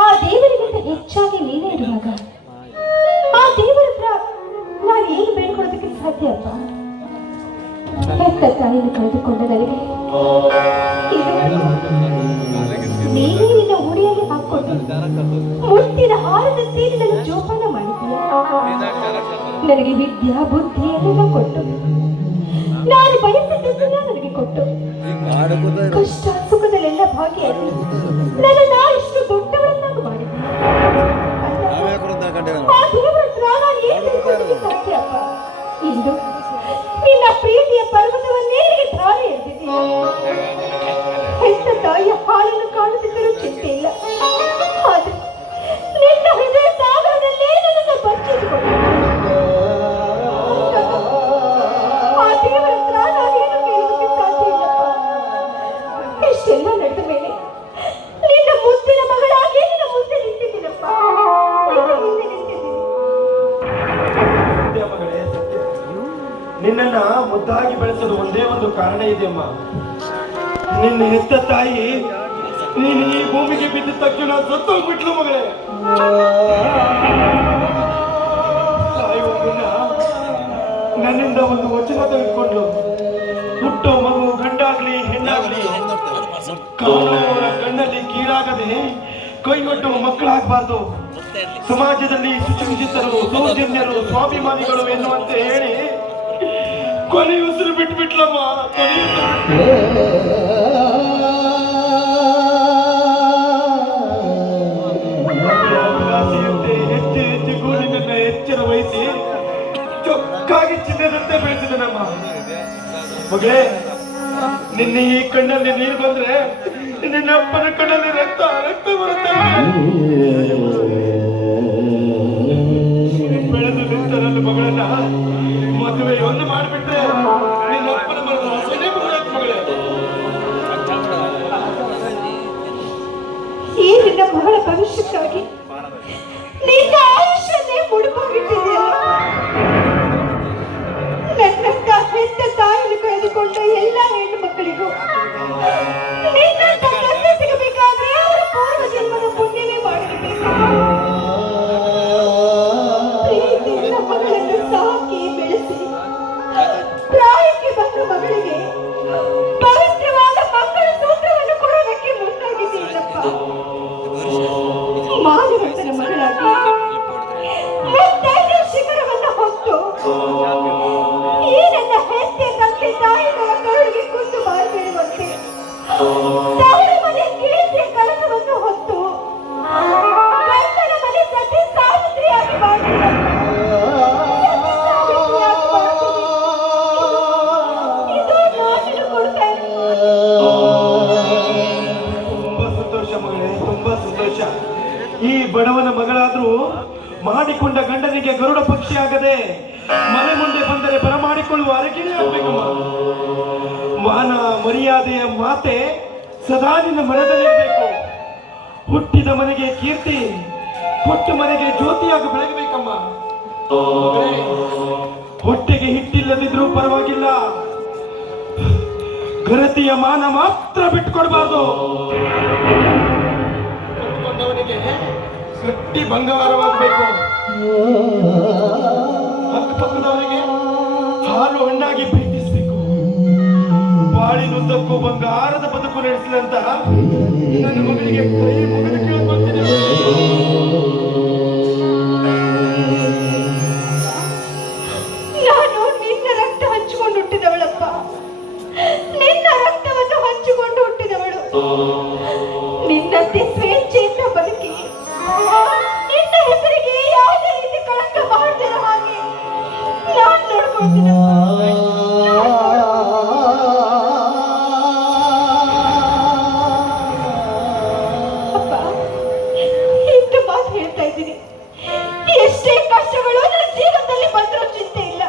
ಆ ದೇವರಿಗಿಂತ ಹೆಚ್ಚಾಗಿ ನೀನೇ ಇರುವಾಗ ಆ ದೇವರ ಹತ್ರ ನಾನು ಏನು ಬೇಡ್ಕೊಳ್ಳೋದಕ್ಕೆ ಸಾಧ್ಯ ಅಪ್ಪ? ಹೆತ್ತ ತಾಯಿಯನ್ನು ಕಳೆದುಕೊಂಡ ನನಗೆ ನೀನೇ ನಿನ್ನ ಉಡಿಯಲ್ಲಿ ಹಾಕೊಂಡು ಮುಟ್ಟಿನ ಹಾರದಂತೆ ನನ್ನ ಜೋಪಾನ ಮಾಡಿದ್ದೀಯ. ನನಗೆ ವಿದ್ಯಾ ಬುದ್ಧಿ ಎಲ್ಲ ಕೊಟ್ಟು ನಾನು ಬಯಸಿದ್ದನ್ನ ನನಗೆ ಕೊಟ್ಟು ಕಷ್ಟ ಸುಖದಲ್ಲೆಲ್ಲ ಭಾಗಿಯಾಗಿ ನನ್ನ ಇಷ್ಟು ದೊಡ್ಡವಳನ್ನಾಗಿ ಮಾಡಿದ್ದೀನಿ. ಸಾಧ್ಯ ಅಪ್ಪ. ಇಂದು ನಿನ್ನ ಪ್ರೀತಿಯ ಪರ್ವತವನ್ನೇ ಧಾರೆ ಎರೆದಿದ್ದೀನಿ. ಹೆತ್ತ ತಾಯಿಯ ಹಾಲನ್ನು ಕಾಣುತ್ತಿದ್ದರೂ ಚಿಂತೆ ಇಲ್ಲ, ಆದ್ರೆ ನಿನ್ನ ಹೃದಯ ಸಾಗರದಲ್ಲೇ ನನ್ನನ್ನು ಬಚ್ಚಿಟ್ಟುಕೊಂಡು ಆ ದೇವರ ಹತ್ರ ನಾನೇನು ಕೇಳೋದಕ್ಕೆ ಸಾಧ್ಯ ಇಲ್ಲಪ್ಪ. ಇಷ್ಟೆಲ್ಲ ನಡೆದ ಮೇಲೆ ನಿನ್ನ ಮುದ್ದಿನ ಮಗಳಾಗಿ ನಿನ್ನ ಮುಂದೆ ನಿಂತಿದ್ದೀನಪ್ಪ. ನಿನ್ನನ್ನ ಮುದ್ದಾಗಿ ಬೆಳೆಸಲು ಒಂದೇ ಒಂದು ಕಾರಣ ಇದೆಯಮ್ಮ. ನಿನ್ನ ಹೆತ್ತ ತಾಯಿ ನೀನು ಈ ಭೂಮಿಗೆ ಬಿದ್ದ ತಕ್ಷಣ ಸತ್ತೋಗ್ಬಿಟ್ಲು ಮಗಳೇ. ನನ್ನಿಂದ ಒಂದು ವಚನ ತೆಗೆದುಕೊಂಡು ಹುಟ್ಟೋ ಮಗು ಗಂಡಾಗ್ಲಿ ಹೆಣ್ಣಾಗ್ಲಿ ಕಾಣುವವರ ಕಣ್ಣಲ್ಲಿ ಕೀಳಾಗದೆ ಕೈಗೊಟ್ಟುವ ಮಕ್ಕಳಾಗಬಾರ್ದು. ಸಮಾಜದಲ್ಲಿ ಶುಚಿಶಿತರು ಸೌಜನ್ಯರು ಸ್ವಾಭಿಮಾನಿಗಳು ಎನ್ನುವಂತೆ ಹೇಳಿ ಕೊನೆ ಉಸಿರು ಬಿಟ್ಬಿಟ್ಲಮ್ಮ. ಹೆಚ್ಚು ಹೆಚ್ಚು ಗೂಡಿನ ಎಚ್ಚರ ವಹಿಸಿ ಚೊಕ್ಕಾಗಿ ಚಿನ್ನದಂತೆ ಬೆಳೆಸಿದನಮ್ಮ. ಮಗಳೇ, ನಿನ್ನ ಈ ಕಣ್ಣಲ್ಲಿ ನೀರು ಬಂದ್ರೆ ನಿನ್ನ ಅಪ್ಪನ ಕಣ್ಣಲ್ಲಿ ರಕ್ತ ರಕ್ತ ಬರುತ್ತೆ. ಬೆಳೆದು ನಿಂತ ನನ್ನ ಮಗಳನ್ನ ಮದುವೆಯನ್ನು ಮಾಡಿಬಿಟ್ರೆ ನಿನ್ನ ಅಪ್ಪನ ಮಗನೇ ಮಗಳೇ. ಈ ನಿನ್ನ ಮಗಳ ಭವಿಷ್ಯಕ್ಕಾಗಿ ನಿನ್ನ ಆಯುಷ್ಯನ್ನೇ ಮುಡುಪಾಗಿಟ್ಟಿದೆಯಲ್ಲ. ನನ್ನಕ್ಕ ಹೆತ್ತ ತಾಯಿಯನ್ನು ಕಳೆದುಕೊಂಡ ಎಲ್ಲ ಹೆಣ್ಣು ಮಕ್ಕಳಿಗೂ ನಿನ್ನಂತ ತಂದೆ ಸಿಗಬೇಕಾದ್ರೆ ಅವರ ಪೂರ್ವ ಜನ್ಮದ ಪುಣ್ಯವೇ ಮಾಡಿರಬೇಕು. ಪ್ರೀತಿಯಿಂದ ಮಗಳನ್ನು ಸಾಕಿ ಬೆಳೆಸಿ ಪ್ರಾಯಕ್ಕೆ ಬಂದ ಮಗಳಿಗೆ ಪವಿತ್ರವಾದ ಮಕ್ಕಳ ಸೂತ್ರವನ್ನು ಕೊಡೋದಕ್ಕೆ ಮುಂದಾಗಿದ್ದೀನಪ್ಪ. ಮಾನವಂತನ ಮಗಳಾಗಿ ಮುತ್ತೈದೆಯ ಶಿಖರವನ್ನು ಹೊತ್ತು ಈ ನನ್ನ ಹೆತ್ತೆ ತಂದೆ ತಾಯಿಗಳ ಕರುಳಿಗೆ ಕುಂದು ಮಾರ್ಬೇಡುವಂತೆ ತವರ ಮನೆ ಕೀರ್ತಿಯ ಕಳಸವನ್ನು ಹೊತ್ತು ಗಂಡನ ಮನೆ ಸತಿ ಸಾವಿತ್ರಿಯಾಗಿ ಮಾಡ್ತೀನಿ. ಇದು ನಾನು ಕೊಡ್ತೇನೆ. ತುಂಬಾ ಸಂತೋಷ ಮಗಳೇ, ತುಂಬಾ ಸಂತೋಷ. ಈ ಬಡವನ ಮಗಳಾದ್ರೂ ಮಾಡಿಕೊಂಡ ಗಂಡನಿಗೆ ಗರುಡ ಪಕ್ಷಿ ಆಗದೆ ಮನೆ ಮುಂದೆ ಬಂದರೆ ಬರಮಾಡಿಕೊಳ್ಳುವ ಅರಗಿಣೆ ಆಗ್ಬೇಕಮ್ಮ. ಮಾನ ಮರ್ಯಾದೆಯ ಮಾತೆ ಸದಾ ನಿನ್ನ ಮನದಲ್ಲಿರಬೇಕು. ಹುಟ್ಟಿದ ಮನೆಗೆ ಕೀರ್ತಿ, ಕೊಟ್ಟ ಮನೆಗೆ ಜ್ಯೋತಿಯಾಗಿ ಬೆಳಗಬೇಕಮ್ಮ. ಹೊಟ್ಟೆಗೆ ಹಿಟ್ಟಿಲ್ಲದಿದ್ರೂ ಪರವಾಗಿಲ್ಲ, ಘನತೆಯ ಮಾನ ಮಾತ್ರ ಬಿಟ್ಟುಕೊಡ್ಬಾರ್ದು. ಕಟ್ಟಿಕೊಂಡವನಿಗೆ ಗಟ್ಟಿ ಬಂಗಾರವಾಗಬೇಕು, ಅಕ್ಕಪಕ್ಕದವರಿಗೆ ಹಾಲು ಹಣ್ಣಾಗಿ ಪ್ರೀತಿಸಬೇಕು. ಬಾಳಿನುದ್ದಕ್ಕೂ ಬಂಗಾರದ ಬದುಕು ನಡೆಸಿದಂತ ನನ್ನ ಮಗಳಿಗೆ ಕೈ ಮುಗಿದು ಕೇಳ್ಕೊಳ್ತೀನಿ. ನಾನು ನಿನ್ನ ರಕ್ತ ಹಂಚಿಕೊಂಡು ಹುಟ್ಟಿದವಳಪ್ಪ. ನಿನ್ನ ರಕ್ತವನ್ನು ಹಂಚಿಕೊಂಡು ಹುಟ್ಟಿದವಳು. ನಿನ್ನಂತೆ ಸ್ವೇಚ್ಛೆಯಿಂದ ಬದುಕಿ ನಿನ್ನ ಹೆಸರಿಗೆ ಯಾವುದೇ ರೀತಿ ಕಳಂಕ ಮಾಡದಿರೋ ಹಾಗೆ ನಾನು ನೋಡ್ಕೊಳ್ತೀನಪ್ಪ. ಅಪ್ಪ, ಇಂದು ಮಾತು ಹೇಳ್ತಾ ಇದ್ದೀನಿ. ಎಷ್ಟೇ ಕಷ್ಟಗಳು ನನ್ನ ಜೀವನದಲ್ಲಿ ಬಂದರೂ ಚಿಂತೆ ಇಲ್ಲ.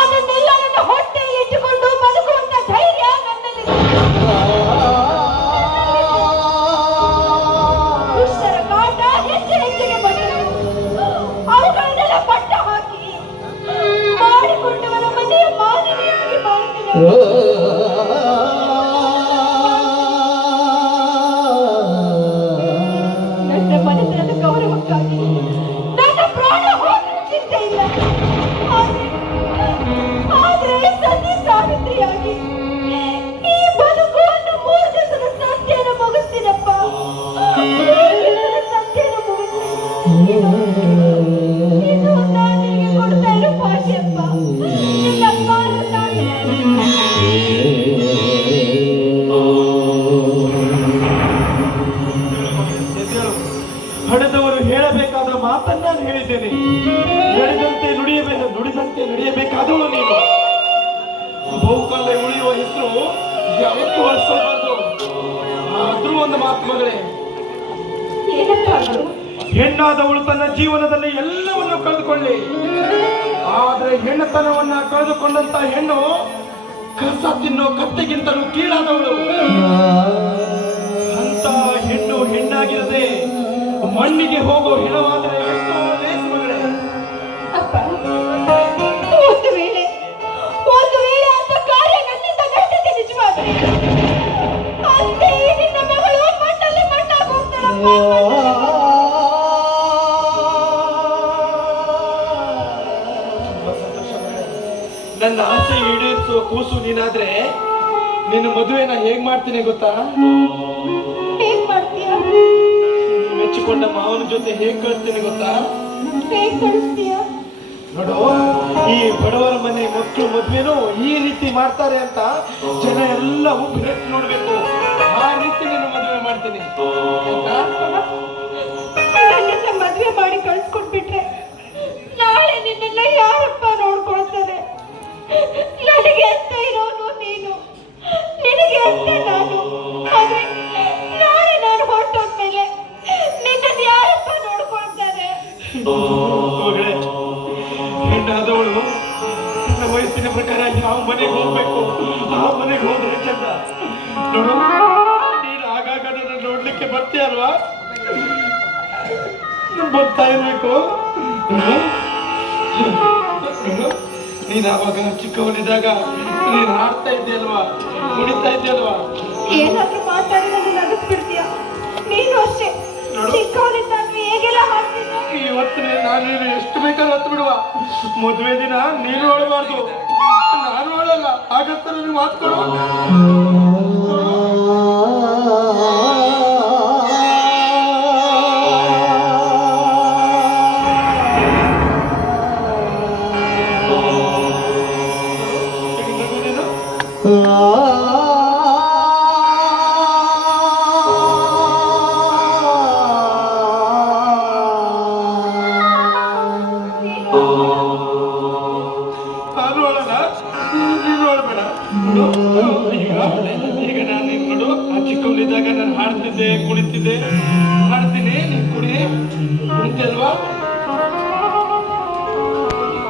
ಅದನ್ನೆಲ್ಲ ನನ್ನ ಹೊಟ್ಟೆಯಲ್ಲಿ ಇಟ್ಟುಕೊಂಡು ಬದುಕುವಂತ ಧೈರ್ಯ ನನ್ನಲ್ಲಿ. ದುಷ್ಟರ ಕಾಟ ಹೆಚ್ಚು ನನ್ನ ಮನೆತನದ ಗೌರವಕ್ಕಾಗಿ ನನ್ನ ಪ್ರಾಣ ಹೋದರೂ ಚಿಂತೆ ಇಲ್ಲ. ಆದ್ರೆ ಸತಿ ಸಾವಿತ್ರಿಯಾಗಿ ಈ ಬದುಕನ್ನು 3 ದಿವಸದ ಸಂಖ್ಯೆಯನ್ನು ಮುಗಿಸ್ತೀನಪ್ಪ. 3 ದಿವಸದ ಸಂಖ್ಯೆಯನ್ನು ಮುಗಿಸ್ತೀನಿ. ಇದು ನಾನಿಗೆ ಕೊಡ್ತಾ ಇರೋ ಭಾಷೆಯಪ್ಪ. ನಿನ್ನ ಪಾಲು ನಾನು ಹಡೆದವರು ಹೇಳಬೇಕಾದ ಮಾತನ್ನ ನಾನು ಹೇಳಿದ್ದೇನೆ. ನುಡಿದಂತೆ ನಡೆಯಬೇಕಾದವಳು ನೀನು. ಬಹುಕಾಲ ಉಳಿಯುವ ಹೆಸರು ಯಾವತ್ತೂ ಅಳಿಸಬಾರ್ದು. ಆದ್ರೂ ಒಂದು ಮಾತು ಮಗಳೇ, ಏನಪ್ಪ ಅದು? ಹೆಣ್ಣಾದವಳು ತನ್ನ ಜೀವನದಲ್ಲಿ ಎಲ್ಲವನ್ನು ಕಳೆದುಕೊಳ್ಳಿ. ಆದ್ರೆ ಹೆಣ್ಣತನವನ್ನ ಕಳೆದುಕೊಂಡಂತ ಹೆಣ್ಣು ಕಸ ತಿನ್ನೋ ಕತ್ತೆಗಿಂತಲೂ ಕೀಳಾದವಳು. ಅಂತ ಹೆಣ್ಣು ಹೆಣ್ಣಾಗಿರದೆ ಮಣ್ಣಿಗೆ ಹೋಗೋ ಹೆಣವಾದರೆ ಎಷ್ಟೋ ಲೇಸು ಮಗಳೇ. ಅಪ್ಪ, ಒಂದು ವೇಳೆ ಅಂತ ಕಾರ್ಯ ನನ್ನಿಂದ ನಡೆದಿದೆ ನಿಜವಾದ್ರೆ ಅಂತೆ ನಿನ್ನ ಮಗಳು ಮಣ್ಣಲ್ಲಿ ಮಣ್ಣಾಗಿ ಹೋಗ್ತಾಳಪ್ಪ. ತುಂಬಾ ಸಂತೋಷ ಮಗಳೇ. ನನ್ನ ಆಸೆ ಈಡೇರಿಸುವ ಕೂಸು ನೀನಾದ್ರೆ ನಿನ್ನ ಮದುವೆನ ಹೇಗ್ ಮಾಡ್ತೀನಿ ಗೊತ್ತಾ? ಹೇಗ್ ಮಾಡ್ತೀಯ? ಮೆಚ್ಚಿಕೊಂಡ ಮಾವನ ಜೊತೆ ಹೇಗ್ ಕಳಿಸ್ತೀನಿ ಗೊತ್ತಾ? ಹೇಗ್ ಕಳಿಸ್ತೀಯ? ನೋಡು, ಈ ಬಡವರ ಮನೆ ಮಕ್ಕಳು ಮದ್ವೆನೂ ಈ ರೀತಿ ಮಾಡ್ತಾರೆ ಅಂತ ಜನ ಎಲ್ಲ ಉಬ್ಬೆಟ್ಟು ನೋಡ್ಬೇಕು. ಆ ರೀತಿ ನಿನ್ನ ಮದುವೆ ಮಾಡ್ತೀನಿ. ನನ್ನನ್ನ ಮದುವೆ ಮಾಡಿ ಕಳ್ಸ್ಕೊಟ್ಬಿಟ್ರೆ ನಾಳೆ ನಿನ್ನೆಲ್ಲ ಯಾರಪ್ಪ ನೋಡ್ಕೊಳ್ತಾರೆ? ನನಗೆ ಅಂತ ಇರೋನು ನೀನು, ನಿನಗೆ ಅಂತ ನಾನು. ಆದ್ರೆ ನಾಳೆ ನಾನು ಹೊರಟೋದ್ಮೇಲೆ ನಿನ್ನನ್ನು ಯಾರಪ್ಪ ನೋಡ್ಕೊಳ್ತಾರೆ? ಮಗಳೇ, ಹೆಣ್ಣಾದವಳು ನನ್ನ ವಯಸ್ಸಿನ ಪ್ರಕಾರ ಯಾವ ಮನೆಗೆ ಹೋಗ್ಬೇಕು ಆ ಮನೆಗೆ ಹೋದ್ರೆ ಚಂದ. ನೋಡು, ನೀನು ಆಗಾಗ ನನ್ನ ನೋಡ್ಲಿಕ್ಕೆ ಬರ್ತೀಯಲ್ವಾ? ಬರ್ತಾ ಇರ್ಬೇಕು. ನೀನ್ ಆವಾಗ ಚಿಕ್ಕವನಿದ್ದಾಗ ನೀನ್ ಹಾಡ್ತಾ ಇದ್ದೆ ಕುಣಿತಾ ಇದ್ದೆ ಏನಾದ್ರೂ ಮಾತಾಡಿ ನನ್ನ ನಗಿಸ್ಬಿಡ್ತೀಯ. ನೀನು ಅಷ್ಟೇ, ಚಿಕ್ಕವನಿದ್ದಾಗ ಹೇಗೆಲ್ಲ ಹಾಡ್ತಿದ್ದೆ. ಇವತ್ತು ನಾನು ನೀನು ಎಷ್ಟು ಬೇಕಾದ್ರೂ ಹತ್ತು ಬಿಡುವ. ಮದುವೆ ದಿನ ನೀನು ಅಳಬಾರ್ದು, ನಾನು ಅಳಲ್ಲ. ಆಗತ್ತ ನನಗೆ ಮಾತು ಕೊಡು. ನಾನು ಅಳಲ್ಲ, ನೀನು ಅಳಬೇಡ. ಈಗ ನಾನು ನೋಡು, ಆ ಚಿಕ್ಕವನಿದ್ದಾಗ ನಾನು ಹಾಡ್ತಿದ್ದೆ, ಕುಣಿತಿದ್ದೆ, ಹಾಡ್ತೀನಿ, ನೀನ್ ಕುಣಿತೆ ಅಲ್ವಾ?